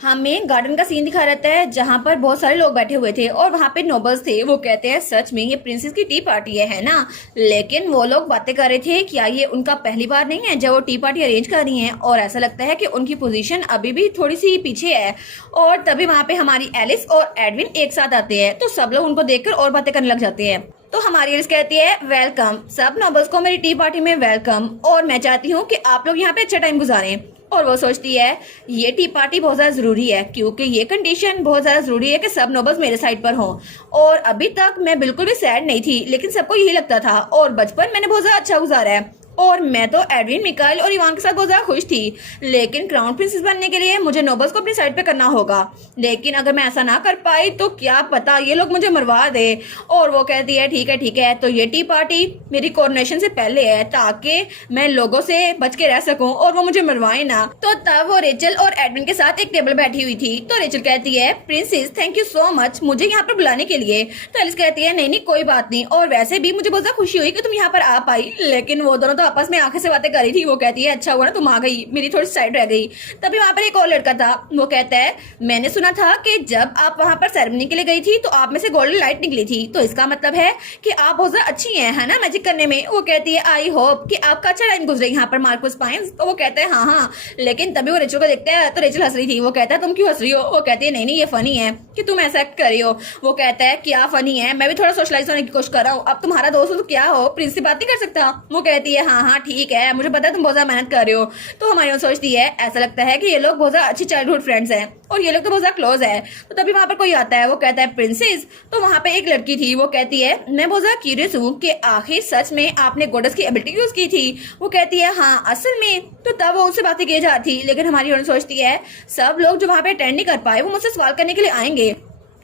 हमें गार्डन का सीन दिखा रहता है जहाँ पर बहुत सारे लोग बैठे हुए थे और वहाँ पे नोबल्स थे। वो कहते हैं सच में ये प्रिंसेस की टी पार्टी है ना। लेकिन वो लोग बातें कर रहे थे क्या ये उनका पहली बार नहीं है जब वो टी पार्टी अरेंज कर रही हैं, और ऐसा लगता है कि उनकी पोजीशन अभी भी थोड़ी सी पीछे है। और तभी वहाँ पे हमारी एलिस और एडविन एक साथ आते हैं तो सब लोग उनको देखकर और बातें करने लग जाते हैं। तो हमारी एलिस कहती है वेलकम सब नोबल्स को मेरी टी पार्टी में वेलकम, और मैं चाहती हूँ कि आप लोग यहाँ पे अच्छा टाइम गुजारें। और वो सोचती है ये टी पार्टी बहुत ज्यादा जरूरी है क्योंकि ये कंडीशन बहुत ज्यादा जरूरी है कि सब नोबल्स मेरे साइड पर हों। और अभी तक मैं बिल्कुल भी सैड नहीं थी, लेकिन सबको यही लगता था, और बचपन मैंने बहुत ज्यादा अच्छा गुजारा है और मैं तो एडविन, मिकाइल और इवान के साथ बहुत ज्यादा खुश थी। लेकिन क्राउन प्रिंसेस बनने के लिए मुझे नोबल्स को अपनी साइड पे करना होगा, लेकिन अगर मैं ऐसा ना कर पाई तो क्या पता ये लोग मुझे मरवा दे। और वो कहती है ठीक है तो ये टी पार्टी मेरी कोरोनेशन से पहले है ताकि मैं लोगों से बच के रह सकूं और वो मुझे मरवाए ना। तो तब वो रेचल और एडविन के साथ एक टेबल बैठी हुई थी। तो रेचल कहती है princess thank you so much मुझे यहाँ पर बुलाने के लिए। तो एलिस कहती है नहीं कोई बात नहीं, और वैसे भी मुझे बहुत ज्यादा खुशी हुई कि तुम यहाँ पर आ पाई। लेकिन वो दोनों तो आपस में आंखें से बातें कर रही थी। वो कहती है अच्छा हुआ ना तुम आ गई, मेरी थोड़ी साइड रह गई। तभी वहां पर एक और लड़का था। वो कहता है मैंने सुना था कि जब आप वहां पर सेरेमनी के लिए गई थी तो आप में से गोल्डन लाइट निकली थी, तो इसका मतलब है कि आप बहुत ज्यादा अच्छी हैं है ना मैजिक करने में। वो कहती है आई होप कि आपका अच्छा टाइम गुजरे यहाँ पर मार्कस पाइंस। तो वो कहता है हाँ। लेकिन तभी वो रेचल को देखता है तो रेचल हंस रही थी। वो कहता है तुम क्यों हंस रही हो। वो कहती है नहीं ये फनी है कि तुम ऐसा एक्ट कर रही हो। वो कहता है क्या फनी है, मैं भी थोड़ा सोशलाइज होने की कोशिश कर रहा हूँ। अब तुम्हारा दोस्त हो तो क्या हो, प्रिंस से बात नहीं कर सकता। वो कहती है हाँ ठीक है मुझे पता है तुम बहुत ज्यादा मेहनत कर रहे हो। तो हमारी सोचती है ऐसा लगता है कि ये लोग बहुत ज्यादा अच्छी चाइल्डहुड फ्रेंड्स हैं और ये लोग तो बहुत ज्यादा क्लोज है। तो तभी वहां पर कोई आता है। वो कहता है प्रिंसेस। तो वहां पे एक लड़की थी। वो कहती है मैं बहुत ज्यादा क्यूरियस हूँ कि आखिर सच में आपने गोडेस की एबिलिटी यूज की थी। वो कहती है हाँ असल में। तो तब वो उससे बातें की जाती थी, लेकिन हमारी सोचती है सब लोग जो वहां पे अटेंड नहीं कर पाए वो मुझसे सवाल करने के लिए आएंगे।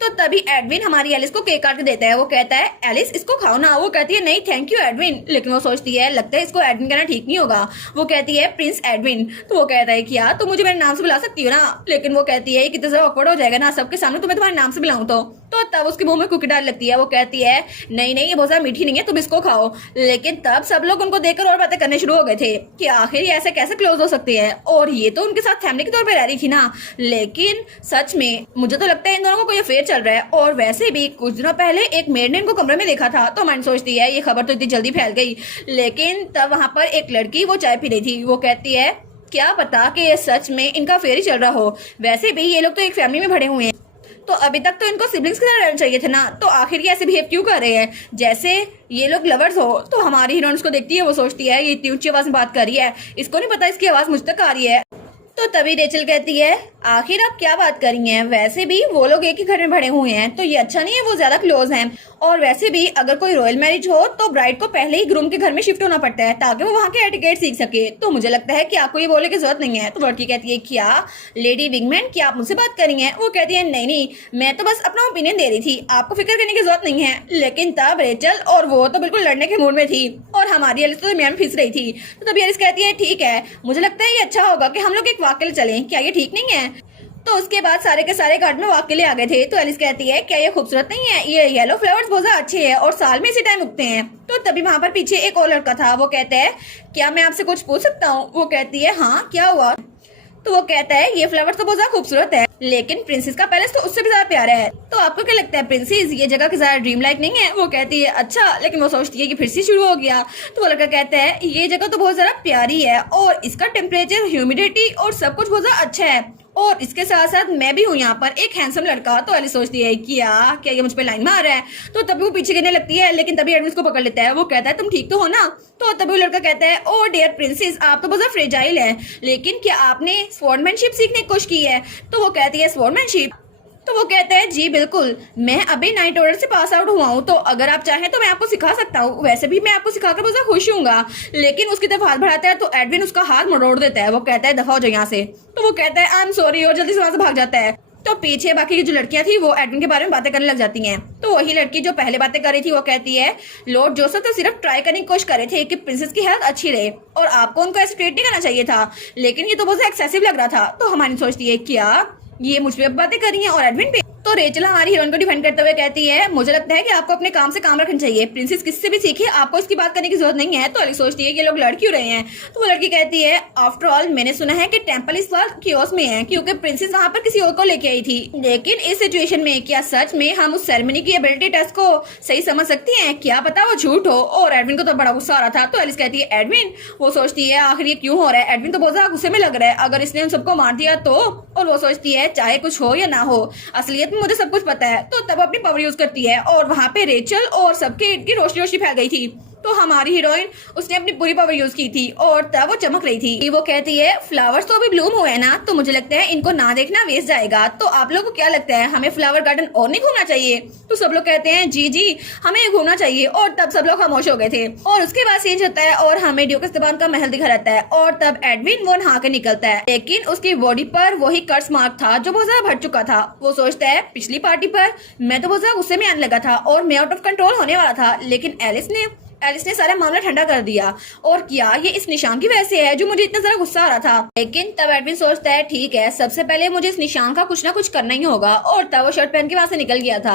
तो तभी एडविन हमारी एलिस को केक काट के देता है। वो कहता है एलिस इसको खाओ ना। वो कहती है नहीं थैंक यू एडविन। लेकिन वो सोचती है लगता है इसको एडविन कहना ठीक नहीं होगा। वो कहती है प्रिंस एडविन। तो वो कहता है क्या तुम मुझे मेरे नाम से बुला सकती हो ना। लेकिन वो कहती है कितने ज्यादा ऑकवर्ड हो जाएगा ना सबके सामने तुम्हें तुम्हारे नाम से बुलाऊं तो तब उसके मुंह में कुकी डाल लगती है। वो कहती है नहीं ये बहुत ज्यादा मीठी नहीं है तुम इसको खाओ। लेकिन तब सब लोग उनको देखकर और बातें करने शुरू हो गए थे कि आखिर ये ऐसे कैसे क्लोज हो सकते हैं, और ये तो उनके साथ फैमिली के तौर पर रह रही थी ना। लेकिन सच में मुझे तो लगता है इन दोनों को कोई अफेयर चल रहा है। और वैसे भी कुछ दिनों पहले एक मेड ने इनको कमरे में देखा था। तो मैंने सोचती है ये खबर तो इतनी जल्दी फैल गई। लेकिन तब वहां पर एक लड़की वो चाय पी रही थी। वो कहती है क्या पता कि ये सच में इनका अफेयर ही चल रहा हो। वैसे भी ये लोग तो एक फैमिली में भरे हुए हैं, तो अभी तक तो इनको सिबलिंग्स की तरह रहना चाहिए थे ना। तो आखिर ये ऐसे बिहेव क्यों कर रहे हैं जैसे ये लोग लवर्स हो। तो हमारी हीरोइन को देखती है। वो सोचती है ये इतनी ऊंची आवाज में बात कर रही है, इसको नहीं पता इसकी आवाज मुझ तक आ रही है। तो तभी रेचल कहती है आखिर आप क्या बात कर रही हैं, वैसे भी वो लोग एक ही घर में भरे हुए हैं तो ये अच्छा नहीं है, वो ज्यादा क्लोज हैं। और वैसे भी अगर कोई रॉयल मैरिज हो तो ब्राइड को पहले ही ग्रूम के घर में शिफ्ट होना पड़ता है ताकि वो वहाँ के एटिकेट सीख सके। तो मुझे लगता है कि आपको ये बोलने की जरूरत नहीं है। तो लड़की कहती है क्या लेडी विंगमैन क्या आप मुझसे बात कर रही हैं। वो कहती है नहीं मैं तो बस अपना ओपिनियन दे रही थी, आपको फिक्र करने की जरूरत नहीं है। लेकिन तब रेचल और वो तो बिल्कुल लड़ने के मूड में थी और हमारी एलिस तो दरमियान फिस रही थी। तो तभी एलिस कहती है ठीक है मुझे लगता है ये अच्छा होगा कि हम लोग एक वाकई चलें, क्या ये ठीक नहीं है। तो उसके बाद सारे के सारे गार्ड में वॉक के लिए आ गए थे। तो एलिस कहती है क्या ये खूबसूरत नहीं है, ये येलो फ्लावर्स बहुत ज्यादा अच्छे हैं और साल में इसी टाइम उगते हैं। तो तभी वहां पर पीछे एक और लड़का था। वो कहता है क्या मैं आपसे कुछ पूछ सकता हूँ। वो कहती है हाँ क्या हुआ। तो वो कहता है ये फ्लावर्स तो बहुत ज्यादा खूबसूरत है लेकिन प्रिंसेस का पैलेस तो उससे भी ज्यादा प्यारा है, तो आपको क्या लगता है प्रिंसेस ये जगह की ज्यादा ड्रीम लाइक नहीं है। वो कहती है अच्छा, लेकिन वो सोचती है कि फिर से शुरू हो गया। तो वो लड़का कहता है ये जगह तो बहुत ज्यादा प्यारी है और इसका टेम्परेचर, ह्यूमिडिटी और सब कुछ बहुत ज्यादा अच्छा है, और इसके साथ साथ मैं भी हूँ यहाँ पर एक हैंडसम लड़का। तो एलिस सोचती है क्या ये मुझ पे लाइन मार रहा है। तो तभी वो पीछे गिरने लगती है, लेकिन तभी एडविन को पकड़ लेता है। वो कहता है तुम ठीक तो हो ना। तो तभी वो लड़का कहता है ओ डियर प्रिंसेस आप तो बहुत फ्रेजाइल है, लेकिन क्या आपने स्वॉर्डमैनशिप सीखने की कोशिश की है। तो वो कहती है स्वॉर्डमैनशिप। तो वो कहता है जी बिल्कुल, मैं अभी नाइट ऑर्डर से पास आउट हुआ हूँ, तो अगर आप चाहें तो मैं आपको सिखा सकता हूँ। वैसे भी मैं आपको सिखाकर बहुत खुश हूँगा। लेकिन उसकी तरफ हाथ बढ़ाता है तो एडविन उसका हाथ मरोड़ देता है। वो कहता है दफा हो जाए यहाँ से। तो वो कहता है आई एम सॉरी और जल्दी से वहां से भाग जाता है। तो पीछे बाकी की जो लड़कियां थी वो एडविन के बारे में बातें करने लग जाती हैं। तो वही लड़की जो पहले बातें कर रही थी वो कहती है लॉर्ड जोसेफ तो सिर्फ ट्राई करने की कोशिश कर रहे थे कि प्रिंसेस की हेल्थ अच्छी रहे और आपको उनको ऐसे ट्रीट नहीं करना चाहिए था, लेकिन ये तो बहुत एक्सेसिव लग रहा था। तो हमारी सोचती है क्या ये मुझ पे बातें कर रही है और एडविन पे। तो रेचल हमारी हीरोइन को डिफेंड करते हुए कहती है मुझे लगता है कि आपको अपने काम से काम रखना चाहिए, प्रिंसेस किससे भी सीखे, आपको इसकी बात करने की जरूरत नहीं है। तो एलिस सोचती है कि ये लोग लड़ क्यों रहे हैं। तो वो लड़की कहती है आफ्टर ऑल मैंने सुना है कि टेम्पल इस बार कियोस में है क्योंकि प्रिंसेस वहां पर किसी और को लेके आई थी, लेकिन इस सिचुएशन में क्या सच में हम उस सेरेमनी की एबिलिटी टेस्ट को सही समझ सकती हैं, क्या पता वो झूठ हो। और एडविन को तो बड़ा गुस्सा आ रहा था। तो एलिस कहती है एडविन, वो सोचती है आखिर ये क्यों हो रहा है। एडविन तो बहुत ज्यादा गुस्से में लग रहा है, अगर इसने उन सबको मार दिया तो। और वो सोचती है चाहे कुछ हो या ना हो असलियत में मुझे सब कुछ पता है। तो तब अपनी पावर यूज करती है और वहां पे रेचल और सबके इनकी रोशनी रोशनी फैल गई थी। तो हमारी हीरोइन उसने अपनी पूरी पावर यूज की थी और तब वो चमक रही थी। वो कहती है फ्लावर्स तो अभी ब्लूम हुए ना, तो मुझे लगता है इनको ना देखना वेस्ट जाएगा। तो आप लोगों को क्या लगता है हमें फ्लावर गार्डन और नहीं घूमना चाहिए। तो सब लोग कहते हैं जी जी हमें ये घूमना चाहिए। और तब सब लोग खामोश हो गए थे और उसके बाद चेंज होता है और हमें ड्यूकस्तान का महल दिखा रहता है। और तब एडविन वो नहा के निकलता है, लेकिन उसकी बॉडी पर वही कर्स मार्क था जो बहुत ज्यादा भर चुका था। वो सोचता है पिछली पार्टी पर मैं तो बहुत ज्यादा गुस्से में आने लगा था और मैं आउट ऑफ कंट्रोल होने वाला था, लेकिन एलिस ने सारा मामला ठंडा कर दिया। और क्या ये इस निशान की वजह से है जो मुझे इतना ज्यादा गुस्सा आ रहा था। लेकिन तब एडविन सोचता है ठीक है सबसे पहले मुझे इस निशान का कुछ ना कुछ करना ही होगा। और तब वो शर्ट पहन के वहां से निकल गया था।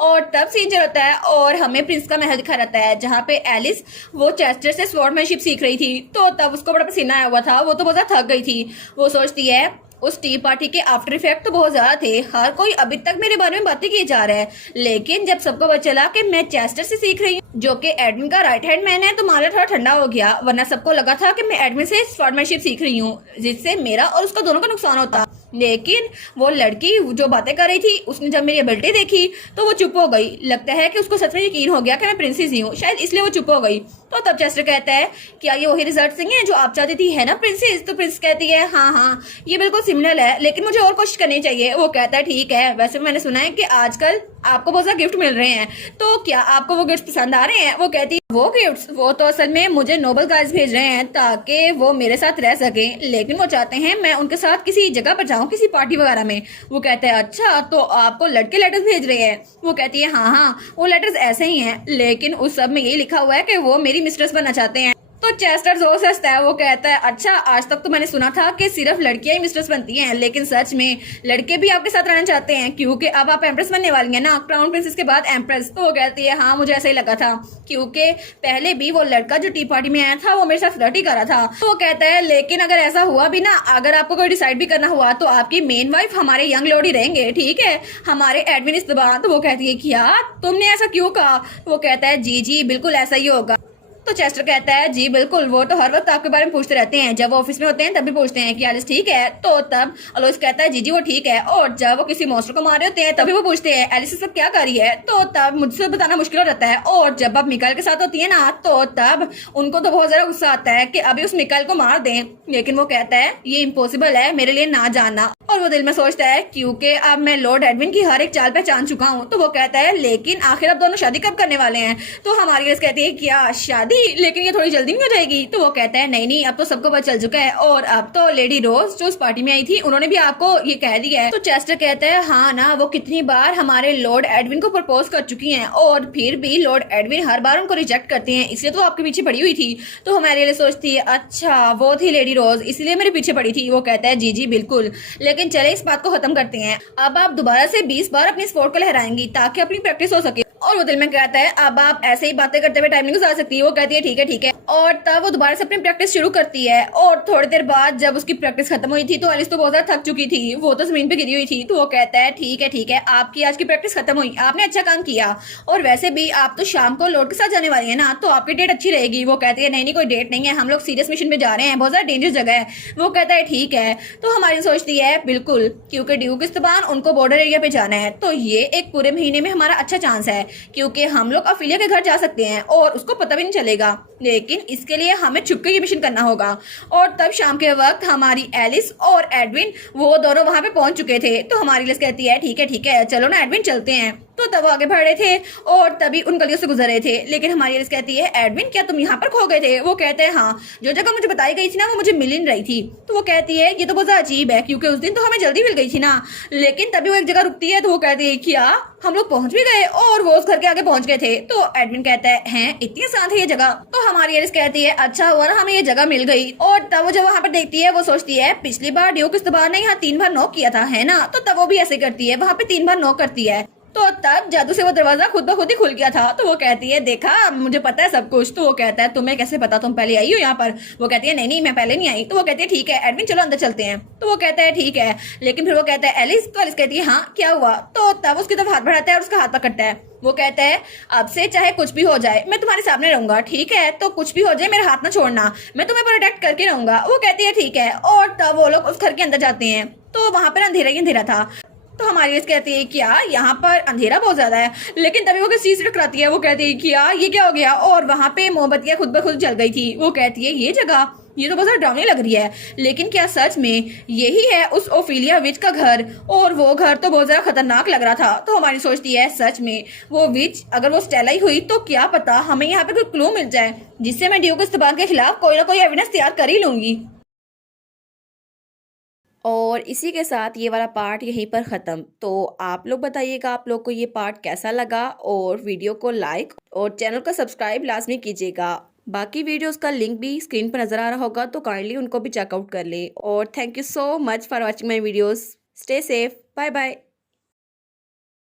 और तब सीन होता है और हमें प्रिंस का महल दिखा रहता है जहाँ पे एलिस वो चेस्टर से स्वॉर्डमैनशिप सीख रही थी। तो तब उसको बड़ा पसीना आया हुआ था, वो तो बहुत ज्यादा थक गई थी। वो सोचती है उस टी पार्टी के आफ्टर इफेक्ट तो बहुत ज्यादा थे, हर कोई अभी तक मेरे बारे में बातें किए जा रहा है, लेकिन जब सबको पता चला कि मैं चेस्टर से सीख रही हूँ जो कि एडमिन का राइट हैंड मैन है तो मामला थोड़ा ठंडा हो गया। वरना सबको लगा था कि मैं एडमिन से स्वॉर्डमैनशिप सीख रही हूँ जिससे मेरा और उसका दोनों का नुकसान होता। लेकिन वो लड़की जो बातें कर रही थी उसने जब मेरी एबिलिटी देखी तो वो चुप हो गई। लगता है कि उसको सच में यकीन हो गया कि मैं प्रिंसेस ही हूँ, शायद इसलिए वो चुप हो गई। तो तब चेस्टर कहता है क्या ये वही रिजल्ट नहीं है जो आप चाहती थी है ना प्रिंसेस। तो प्रिंसेस कहती है हाँ ये बिल्कुल सिमिलर है, लेकिन मुझे और कोशिश करनी चाहिए। वो कहता है ठीक है, वैसे मैंने सुना है कि आजकल आपको बहुत सारे गिफ्ट मिल रहे हैं, तो क्या आपको वो गिफ्ट पसंद आ रहे हैं। वो कहती है वो गिफ्ट्स वो तो असल में मुझे नोबल गाइज भेज रहे हैं ताकि वो मेरे साथ रह सके, लेकिन वो चाहते हैं मैं उनके साथ किसी जगह पर जाऊं, किसी पार्टी वगैरह में। वो कहते हैं अच्छा तो आपको लड़के लेटर्स भेज रहे हैं। वो कहती है हाँ वो लेटर्स ऐसे ही हैं, लेकिन उस सब में यही लिखा हुआ है कि वो मेरी मिस्ट्रेस बनना चाहते हैं। तो चेस्टर जोर हंसता है। वो कहता है अच्छा आज तक तो मैंने सुना था कि सिर्फ लड़कियां ही मिस्ट्रेस बनती हैं, लेकिन सच में लड़के भी आपके साथ रहना चाहते हैं क्योंकि अब आप एम्प्रेस बनने वाली हैं ना, क्राउन प्रिंसेस के बाद एम्प्रेस। तो वो कहती है हाँ मुझे ऐसा ही लगा था क्योंकि पहले भी वो लड़का जो टी पार्टी में आया था वो मेरे साथ फ्लर्ट ही कर रहा था। तो वो कहता है लेकिन अगर ऐसा हुआ भी ना, अगर आपको कोई डिसाइड भी करना हुआ तो आपकी मेन वाइफ हमारे यंग लॉर्ड ही रहेंगे, ठीक है, हमारे एडमिन इस्तेमाल। तो वो कहती है क्या तुमने ऐसा क्यों कहा। वो कहता है जी बिल्कुल ऐसा ही होगा। तो चेस्टर कहता है जी बिल्कुल, वो तो हर वक्त आपके बारे में पूछते रहते हैं, जब वो ऑफिस में होते हैं तब भी पूछते हैं कि एलिस ठीक है। तो तब अलोइस कहता है जी वो ठीक है, और जब वो किसी मॉन्स्टर को मार रहे होते हैं तभी वो पूछते हैं एलिस इस वक्त क्या कर रही है। तो तब मुझसे बताना मुश्किल हो जाता है। और जब आप मिकाइल के साथ होती है ना तो तब उनको तो बहुत ज्यादा गुस्सा आता है कि अभी उस मिकाइल को मार दें, लेकिन वो कहता है ये इम्पॉसिबल है मेरे लिए ना जानना। और वो दिल में सोचता है क्योंकि अब मैं लॉर्ड एडविन की हर एक चाल पहचान चुका हूँ। तो वो कहता है लेकिन आखिर अब दोनों शादी कब करने वाले हैं। तो हमारी एलिस कहती है क्या शादी, लेकिन ये थोड़ी जल्दी नहीं हो जाएगी। तो वो कहता है नहीं अब तो सबको पता चल चुका है, और अब तो लेडी रोज जो उस पार्टी में आई थी उन्होंने भी आपको ये कह दिया है। तो चेस्टर कहता है हाँ ना, वो कितनी बार हमारे लॉर्ड एडविन को प्रपोज कर चुकी हैं और फिर भी लॉर्ड एडविन हर बार उनको रिजेक्ट करते हैं, इसलिए तो आपके पीछे पड़ी हुई थी। तो हमारे लिए सोचती है अच्छा वो थी लेडी रोज इसलिए मेरे पीछे पड़ी थी। वो कहता है जी बिल्कुल, लेकिन चले इस बात को खत्म करते हैं, अब आप दोबारा से 20 बार अपनी स्पोर्ट को लहराएंगी ताकि अपनी प्रैक्टिस हो सके। और वो दिल में कहता है अब आप ऐसे ही बातें करते हुए टाइम नहीं गुजार सकती। वो कहती है ठीक है। और तब वो दोबारा से अपनी प्रैक्टिस शुरू करती है। और थोड़ी देर बाद जब उसकी प्रैक्टिस खत्म हुई थी तो एलिस तो बहुत ज्यादा थक चुकी थी, वो तो जमीन पे गिरी हुई थी। तो वो कहता है ठीक है आपकी आज की प्रैक्टिस खत्म हुई, आपने अच्छा काम किया, और वैसे भी आप तो शाम को लॉर्ड के साथ जाने वाली है ना, तो आपकी डेट अच्छी रहेगी। वो कहती है नहीं कोई डेट नहीं है, हम लोग सीरियस मिशन पे जा रहे हैं, बहुत ज्यादा डेंजरस जगह है। वो कहता है ठीक है। तो हमारी सोचती है बिल्कुल, क्योंकि ड्यूकिस्तान उनको बॉर्डर एरिया पे जाना है, तो ये एक पूरे महीने में हमारा अच्छा चांस है क्योंकि हम लोग अफिलिया के घर जा सकते हैं और उसको पता भी नहीं चलेगा, लेकिन इसके लिए हमें छुपके ये मिशन करना होगा। और तब शाम के वक्त हमारी एलिस और एडविन वो दोनों वहां पे पहुंच चुके थे। तो हमारी एलिस कहती है ठीक है चलो ना एडविन चलते हैं। तो तब वो आगे बढ़ रहे थे और तभी उन गलियों से गुजर रहे थे। लेकिन हमारी एलिस कहती है, एडविन क्या तुम यहाँ पर खो गए थे? वो कहते हैं हाँ, जो जगह मुझे बताई गई थी ना वो मुझे मिल नहीं रही थी। तो वो कहती है ये तो बहुत अजीब है, क्योंकि उस दिन तो हमें जल्दी मिल गई थी ना। लेकिन तभी वो एक जगह रुकती है तो वो कहती है क्या हम लोग पहुंच भी गए? और वो उस घर के आगे पहुंच गए थे। तो एडविन कहता है इतनी आसान है ये जगह? तो हमारी एलिस कहती है अच्छा हुआ ना हमें ये जगह मिल गई। और तब वो जब वहाँ पर देखती है वो सोचती है पिछली बार ड्यूक इस्तबार ने यहाँ 3 बार नॉक किया था, है ना? तो तब वो भी ऐसे करती है, वहाँ पे 3 बार नॉक करती है। तो तब जादू से वो दरवाजा खुद ब खुद ही खुल गया था। तो वो कहती है देखा मुझे पता है सब कुछ। तो वो कहता है तुम्हें कैसे पता, तुम पहले आई हो यहाँ पर? वो कहती है नहीं नहीं मैं पहले नहीं आई। तो वो कहती है ठीक है एडविन चलो अंदर चलते हैं। तो वो कहता है ठीक है। लेकिन फिर वो कहता है एलिस। तो एलिस कहती है हाँ क्या हुआ? तो तब उसकी तरफ हाथ बढ़ाता है और उसका हाथ पकड़ता है। वो कहता है अब से चाहे कुछ भी हो जाए मैं तुम्हारे सामने रहूंगा, ठीक है? तो कुछ भी हो जाए मेरा हाथ ना छोड़ना, मैं तुम्हें प्रोटेक्ट करके रहूंगा। वो कहती है ठीक है। और तब वो लोग उस घर के अंदर जाते हैं तो वहां पर अंधेरा ही अंधेरा था। तो हमारी एलिस कहती है क्या यहाँ पर अंधेरा बहुत ज्यादा है? लेकिन तभी वो किसी से टकराती है। वो कहती है क्या ये क्या हो गया? और वहां पे मोमबत्तियां खुद ब खुद जल गई थी। वो कहती है ये जगह ये तो बहुत ज्यादा डरावनी लग रही है, लेकिन क्या सच में यही है उस ओफिलिया विच का घर? और वो घर तो बहुत ज्यादा खतरनाक लग रहा था। तो हमारी सोचती है सच में वो विच अगर वो स्टेला ही हुई तो क्या पता हमें यहाँ पे कोई क्लू मिल जाए जिससे मैं ड्यूक इस्तबान के खिलाफ कोई ना कोई एविडेंस तैयार कर ही लूंगी। और इसी के साथ ये वाला पार्ट यहीं पर ख़त्म। तो आप लोग बताइएगा आप लोग को ये पार्ट कैसा लगा, और वीडियो को लाइक और चैनल को सब्सक्राइब लाजमी कीजिएगा। बाकी वीडियोस का लिंक भी स्क्रीन पर नज़र आ रहा होगा तो काइंडली उनको भी चेकआउट कर लें। और thank you so much for watching my videos. Stay safe, bye bye.